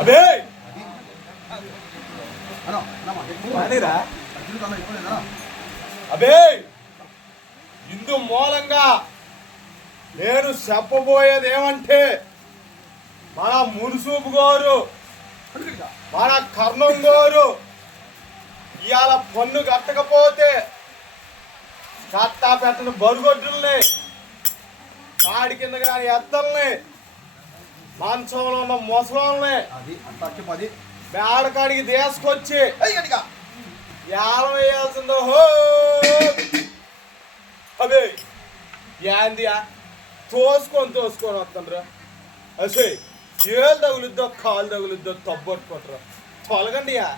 అబే అబే ఇందు మూలంగా నేను చెప్పబోయేది ఏమంటే మన మున్సూబు గారు మన కర్ణం గారు ఇవాళ పన్ను కట్టకపోతే కట్టా పెట్టని బరుగొడ్డుల్ని కాడి కిందకి రాని ఎద్దల్ని మంచంలో ఉన్న ముసలోల్ని మేడకాడికి తీసుకొచ్చి ఏలం వేయాల్సిందో హో అదే ఏందియా తోసుకొని వస్తుండ్రు అసే ఏళ్ళు తగులుద్దో కాలు తగులుద్దో తబ్బొట్టుకుంటారు తొలగండియా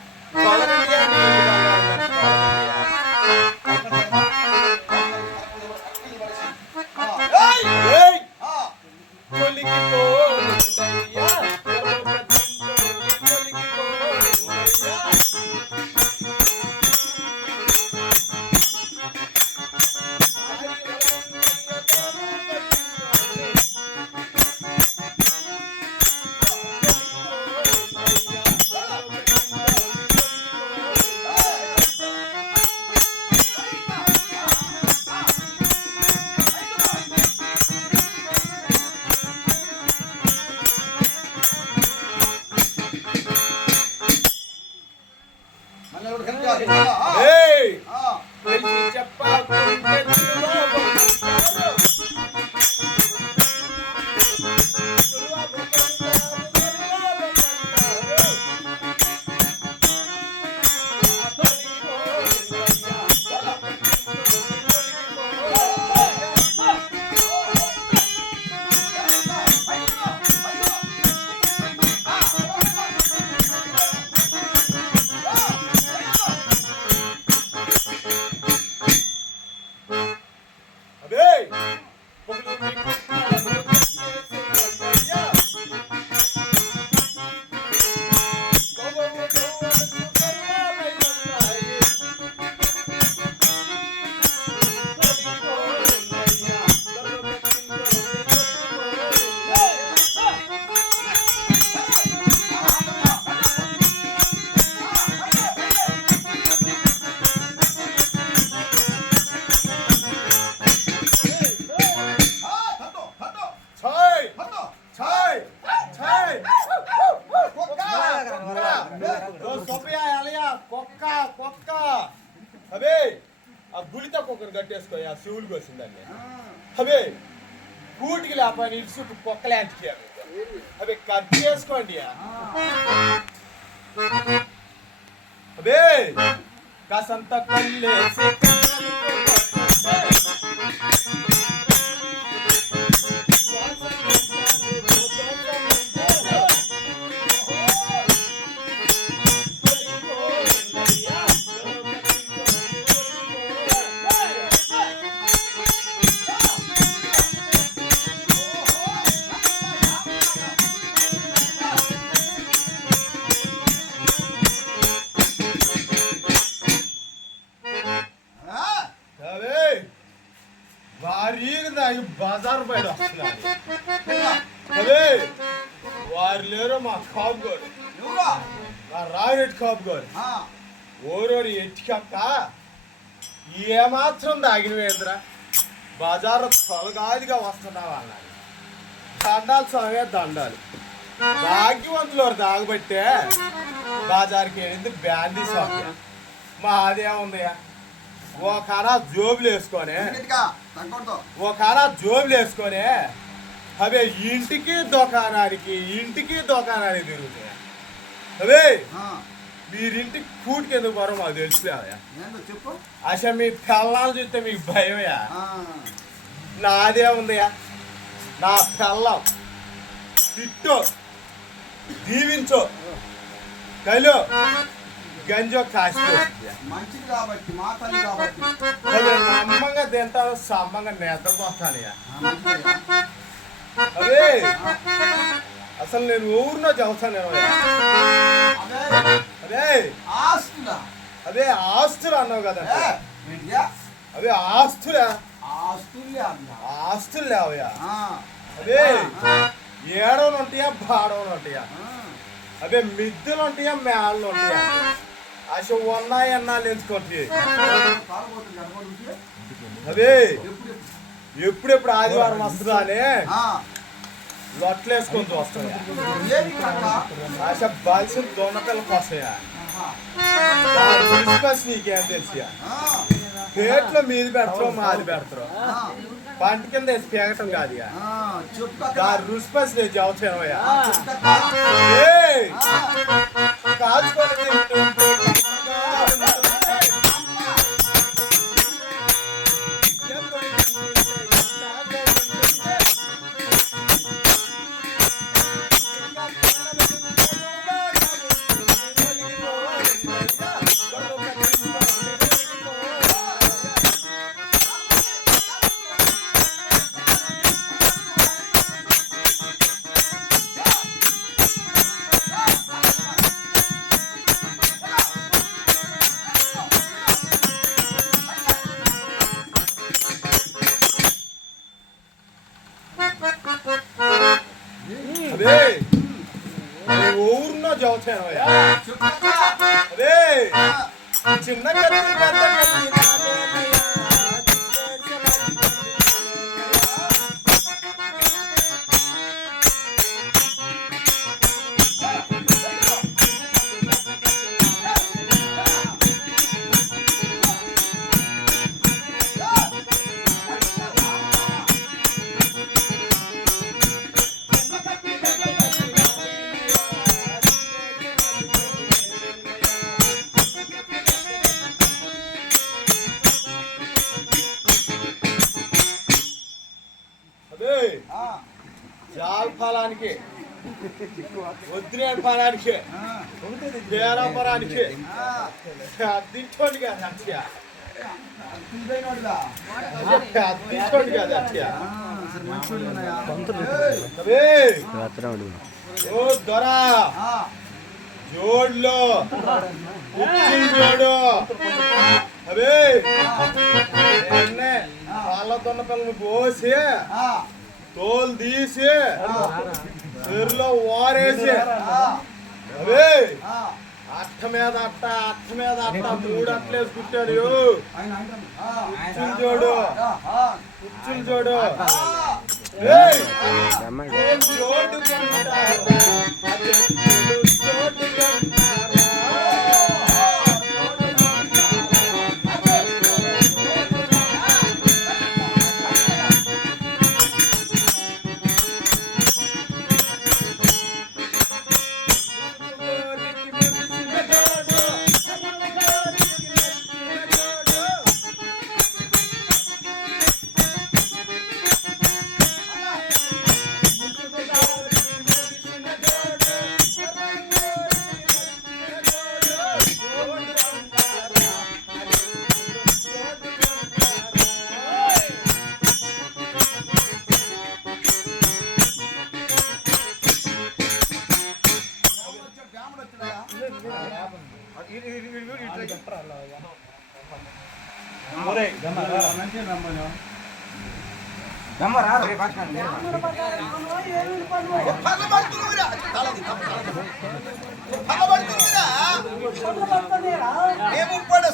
అబే ఆ గుళిత కుక్కను కట్టేసుకో ఆ శివుడికి వచ్చిందండి అబే కూటికి లేపని ఇటు చుట్టూ కుక్కలాంటికి అబే కట్ చేసుకోండి అబే కాసంత కళ్ళేసి బాజార్ బయట అదే వారు లేరు మా కాపు గారు మా రావిరెడ్డి కాపు గారు ఓరోరి ఎట్టికక్క ఏమాత్రం దాగినవేంద్రా బజారు తొలగాదిగా వస్తున్నావా అన్నారు దండాలు స్వామి దండాలు భాగ్యవంతులు వారు దాగబట్టే బజార్కి వెళ్ళింది బ్యాండీ స్వామి మా అదేముందయ్యా ఒకరా జోబులు వేసుకొని అవే ఇంటికి దుకాణానికి తిరుగుతాయి అవే మీరింటికి కూటికి ఎందుకు పోరో మాకు తెలుసులేవయ్యా అసలు మీ పిల్లలు చూస్తే మీకు భయమయ్యా నాదే ఉందయ్యా నా పిల్లం తిట్టో దీవించో కలో గంజో కాసి మంచిది కాబట్టి మా తల్లి కాబట్టి అమ్మంగా తింటాను సమ్మంగా నిద్రపోతానయ్యా అదే అసలు నేను ఊరిలో చదువుతాను అదే అదే ఆస్తులు అన్నావు కదా అదే ఆస్తులే ఆస్తులు లేవయ్యా అదే ఏడవలు ఉంటాయా బాడవలు ఉంటాయా అదే మిద్దెలు ఉంటాయా మేళ్ళు ఉంటాయా అసలు ఉన్నాయి అన్నాళ్ళు ఎంచుకోండి అదే ఎప్పుడెప్పుడు ఆదివారం వస్తుందా అని లొట్లు వేసుకొని చూస్తాను అసలు బలిసిన దొంగపిల్లకి వస్తాయా నీకేం తెలిసియా పేట్లో మీది పెడతారో మాది పెడతారో పంట కింద వేసి పేగటం కాదు దాని రుచిపసి నేను చదువుతానయ్యా కాచుకొని ఊరిలో చదువుతాను అదే చిన్న కత్తి పెద్ద జాల ఫలానికి వద్దినేడు ఫలానికి పేరాపరానికి అద్దించోండి కదా అచ్చా అద్దించోండి కదా అచ్చా ఓ దొరా జోడ్లో జోడు అవే పాల దొన్న పిల్లలు పోసి తోలు తీసి చెరులో వారేసి అవే అట్ట మీద అట్ట మూడు అట్లేసి కుట్టాడు కూర్చుని చూడు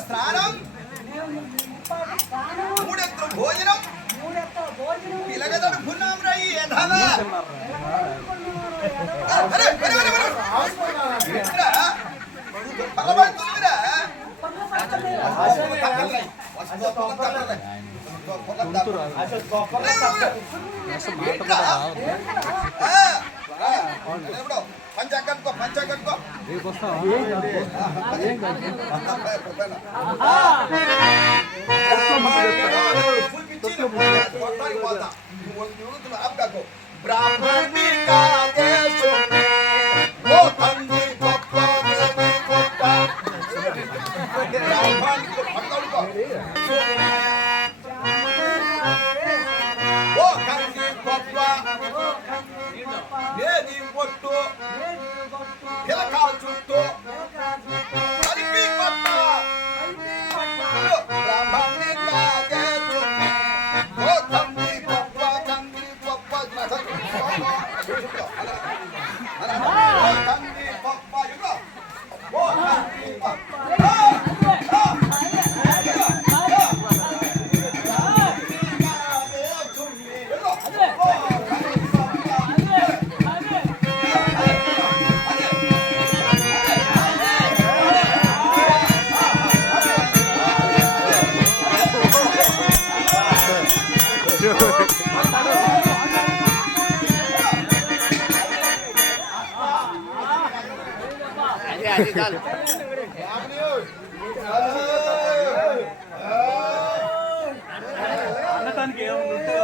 స్నానం మూడెత్తుల భోజనం పిలగదడుకున్నాం రై పంచగట్టుకో బ్రాహ్మణ కొట్టు పిలకా చుట్టూ కలిపి కొట్ట బ్రాహ్మణి కాగే చుట్టి ఓ తండ్రి గొప్ప అన్నదానికి ఏముంటే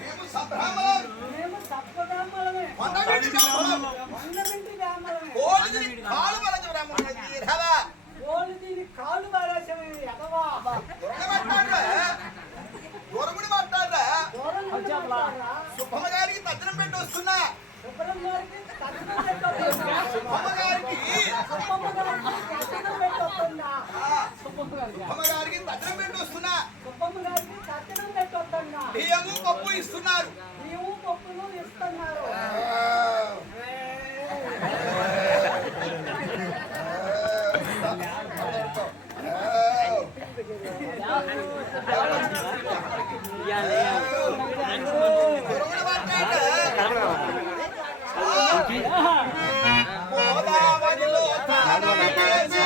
మేము సబ్రాహ్మణం. కొండవీటి బ్రాహ్మణం. కోడిని కాలు బలజ బ్రాహ్మణుడు తీరవా. దూరముడి మాట్లాడరా. సుబ్బమ్మ గారికి తద్దినం పెట్టి వస్తున్నా. సుబ్బమ్మ గారికి సుబ్బమ్మ గారికి తద్దినం పెట్టి వస్తున్నా. బియ్యము పప్పు ఇస్తున్నారు. గోదావరిలో తాళం వేసి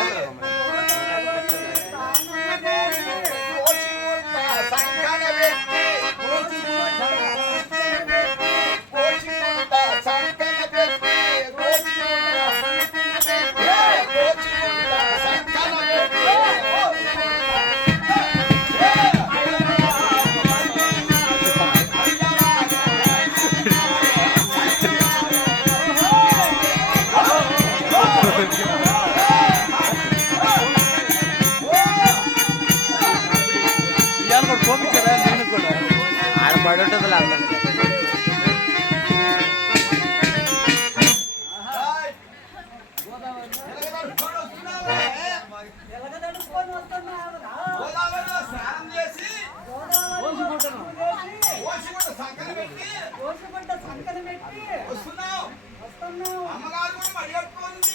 కోచిగుంట సంకన పెట్టి కోచిగుంట సంకన పెట్టి ఇవాళ కూడా పోపించారా నేను కూడా ఆడ పడి ఉంటుంది అందరికి గోదావరిలో స్నానం చేసి కోచిగుంట సంకన పెట్టి వస్తున్నాం. అమ్మగారు కూడా మడిగట్టుకోండి.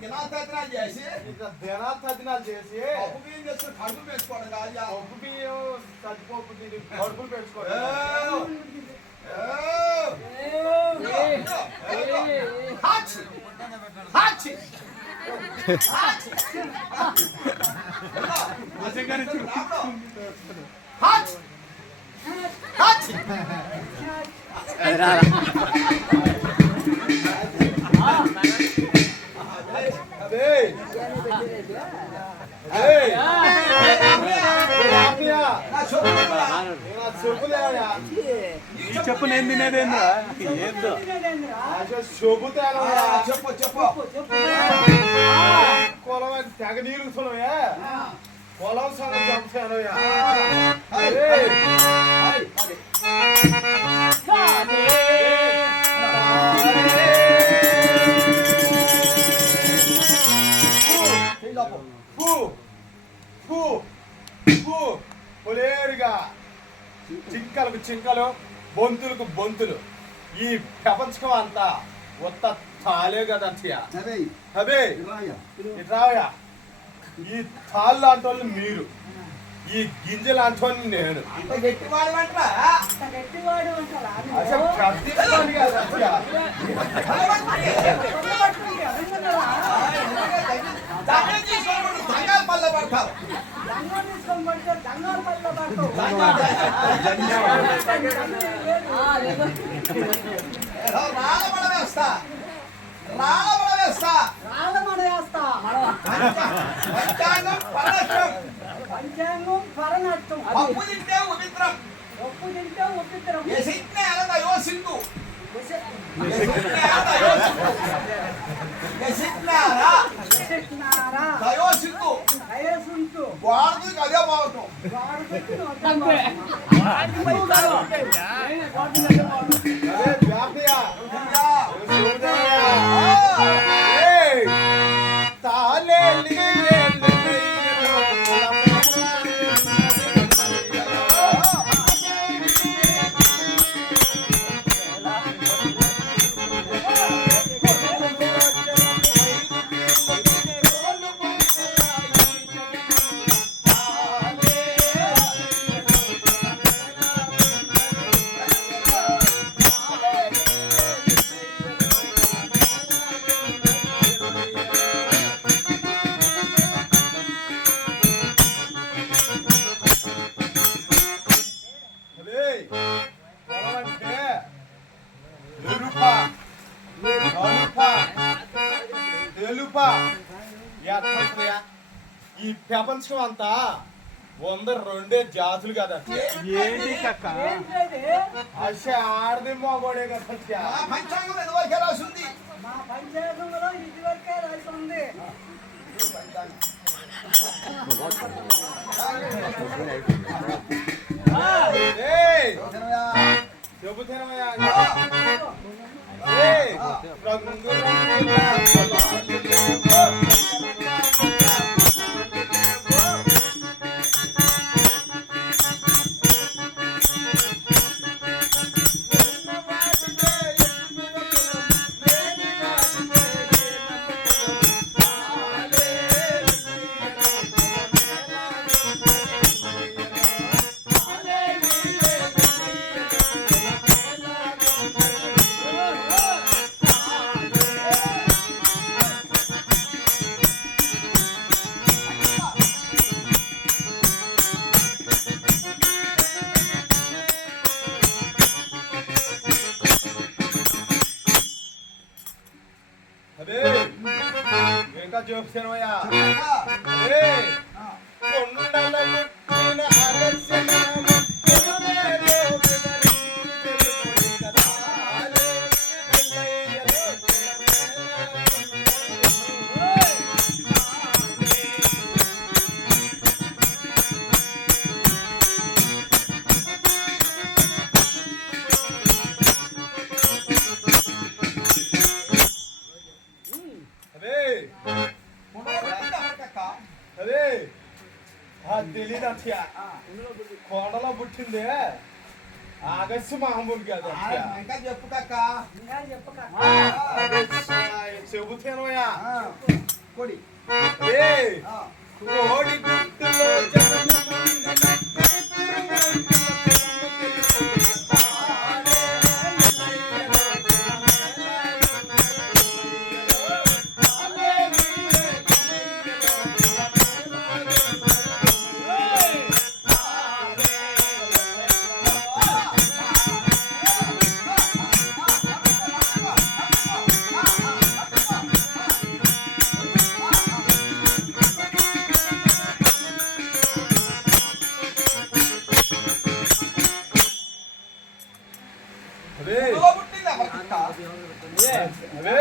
దినాలు చేసి దినాలు చేసి పప్పు బియ్యం చేసుకుని కడుపు పెంచుకోవడం కాదు. పప్పు బియ్యం సరిపోపు కడుపులు పెంచుకోవాలి. ఈ చెప్పు నేను తినేదేందా ఏందో చెప్పు పొలం తెగ నీరుగుతున్నాయా పొలం సగం చంపాను పొలేరుగా చింకలకు చింకలు బొంతులకు బొంతులు ఈ ప్రపంచం అంతా ఒత్త తాలే కదా అబే ఇట్రావయ్యా ఈ తాళ్ళు లాంటి వాళ్ళు మీరు ఈ గింజ లాంటి వాళ్ళు నేను అసలు కత్తిస్తాను కదా పల్ల పడతారు. పంచాంగం పరనష్టం పప్పు తింటే ఉపద్రం. వాడుతుంది అదే బాగుంటాం. ప్రపంచం అంతా 102 జాతులు కదా ఏంటి కక్క అసలు ఆడది మగోడే కదా పంచాంగం ఇదివరకే రాసి ఉంది. మా పంచాయతీలో ఇదివరకే రాసి ఉంది. చెబుతానమయ్యా అదే ఇంకా చూపుతానమయ్యా అదే కొండల పుట్టిన అలసిన అదే తెలీదు అత్య కొండలో పుట్టిందే ఆగస్టు మామూలు కాదు ఇంకా చెప్పు కక్క. ఇంకా చెప్పక చెబుతానమయ్యా కొడి కోడి గుట్టులో పుట్టింది ఎవరు కక్క? అదే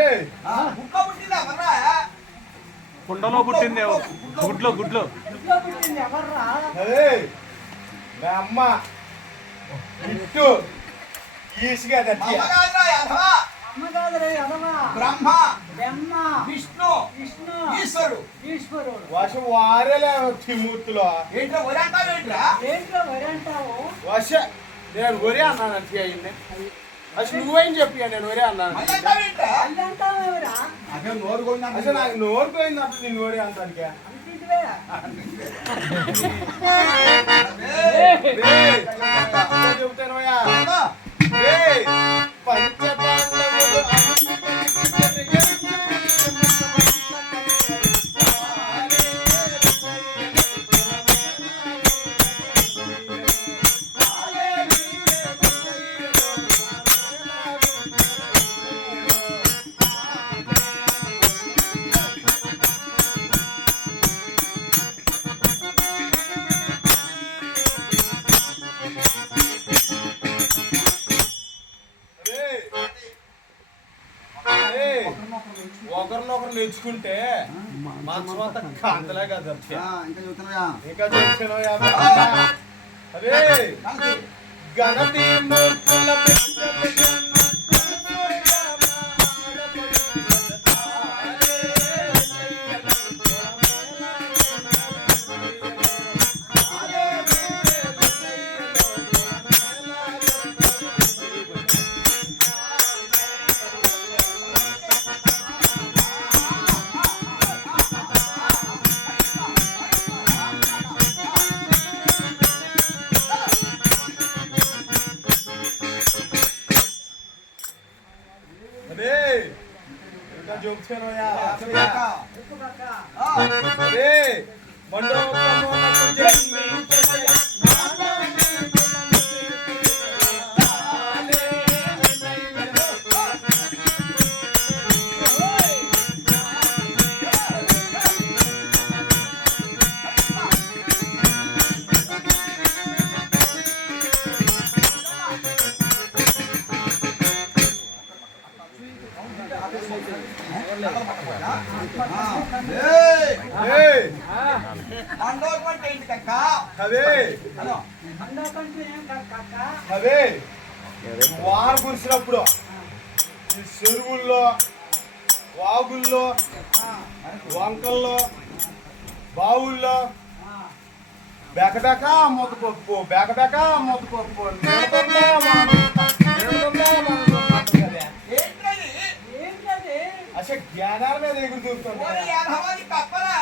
గుడ్లో పుట్టింది ఎవర్రా? కుండలో పుట్టింది గుడ్లో ఇంట్లో పుట్టింది ఎవర్రా? అదే మా అమ్మ ఇట్టు ఈసుగా దత్య అమ్మగారురా యాదవ, అమ్మగారు ఎదవా బ్రహ్మ, బ్రహ్మ విష్ణు, విష్ణు ఈశ్వరుడు. ఈశ్వరుడు. వశ వారేలే తిమూర్తిలో ఏంట్రా ఒరంటావేంట్రా? ఏంట్లో వరి అంటావు? వశ నేను ఒరే అన్నాను అంతే అయింది అసలు నువ్వేం చెప్పియా నేను ఒరే అన్నాను మళ్ళీ అంటావేంట్రా? అల్లి అంటావేమిరా? అదే నోరు కొన్నాను. అసలు నాకు నోరు పోయింది అప్పుడు నేను ఒరే అంటానికే అంతింటివే. చెబుతానయ్యా అమ్మా, పంచపాండవులు ఒకరినొకరు నేర్చుకుంటే మనసు అంతా కాంతలే కదా ఇంకా చెబుతున్నాయా? ఇంకా చూస్తున్నావు అదే గణతి మూర్తుల అదే ఇంకా చూస్తున్నావు ఉప్పు కక్క. అదే మండోపమోనకు జన్మించే ఏయ్, మండోకమంటే ఏంటి కక్క? అదే హలో. మండోకంటే ఏం కక్క? అదే వాన కురిసినప్పుడు ఈ చెరువుల్లో వాగుల్లో వంకల్లో బావుల్లో బెకబెక ముద్దపప్పు బెకబెక ముద్దపప్పు నిడుతుందా ఏంటది? ఏంటది? అసలు జ్ఞానాల మీద ఎగురు దూరుతుంది ఓరి యాదవాది కప్పరా?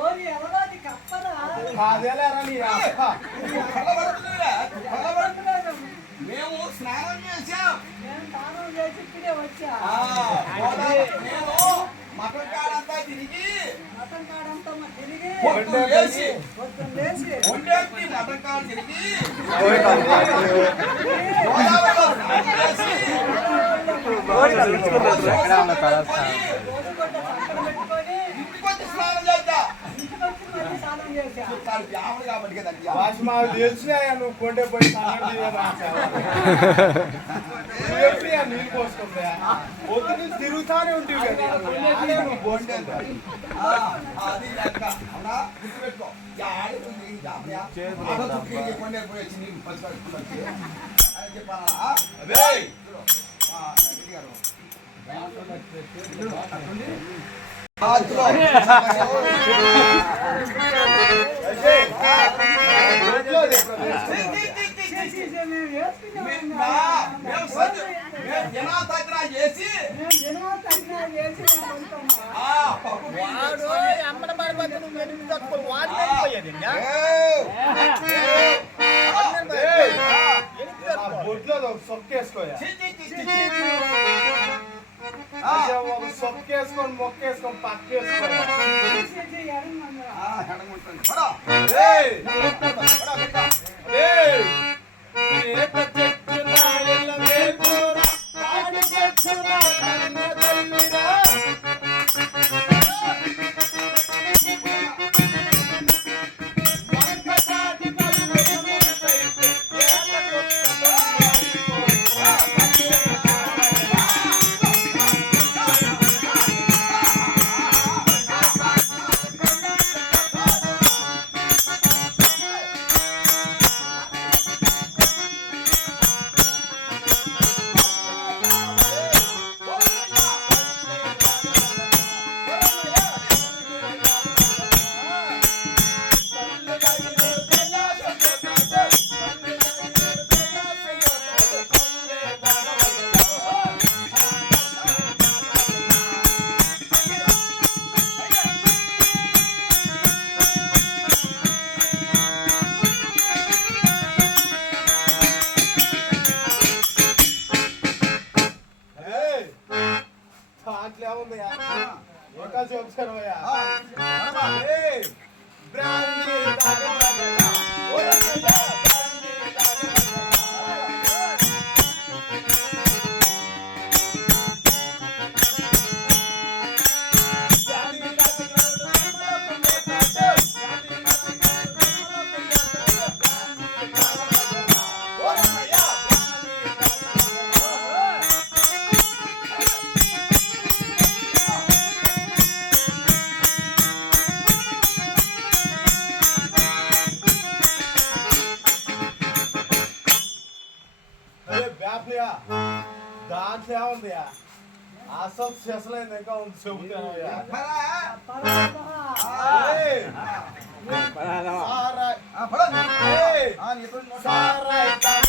ఓరి ఎవరాది కప్పరా? కాదేలేరా నీ అప్ప. కళ్ళబడుతుందిరా, కళ్ళబడుతుంది. కప్పలేదు. మేము స్నానం చేశాం. నేను స్నానం చేసి ఇప్పుడే వచ్చా. నేను మటన్ కాడంతా తిరిగి మటన్ కాడంతా తిరిగి పొద్దున్న లేచి పొద్దున్న లేచి వండేసి మటన్ కాడ తిరిగి గోదావరిలో స్నానం చేసి రోజుకొండ పక్కన పెట్టుకొని ఇంటికి వచ్చి స్నానం చేద్దాం. ఇంటికి వచ్చి మళ్ళీ స్నానం చేశా. చెప్తాను బ్యాములు కాబట్టి కదండి. వాసి మాకు తెలిసినాయా నువ్వు కొండే పోయి సంగతి నీళ్ళు పోసుకుందా పొద్దు నుంచి తిరుగుతానే ఉంటుంది కదా అదే నువ్వు బోండే అది లెక్క. అవునా? గుర్తుపెట్టుకో. యాడి ఉంది ఈ జామయా? ఆటో చుట్టూ కొండే పోయి వచ్చి నీళ్ళు పచ్చి పట్టుకుని వచ్చి అని చెప్పాలా? అదే రెడ్డి గారు. ఆతులో. మేము వేసుకున్నాం. మేము జనాలు తగ్గినా చేసి మేము జనం తగ్గినా చేసి మేము కొంటాము. పప్పు బొట్లో ఒక సొక్కేసుకోయా ఒక సొక్కేసుకొని మొక్కేసుకొని పక్కేసుకోయా చేసి ఎడమన్నా. దాంట్లో ఏముందయ్యా ఇంకా చూపించారయ్యా బ్రాండీ దాంట్లో ఏముందయ్యా అసలు సెసలైంది ఇంకా ఉంది చెబుతానయ్యా సారాయ్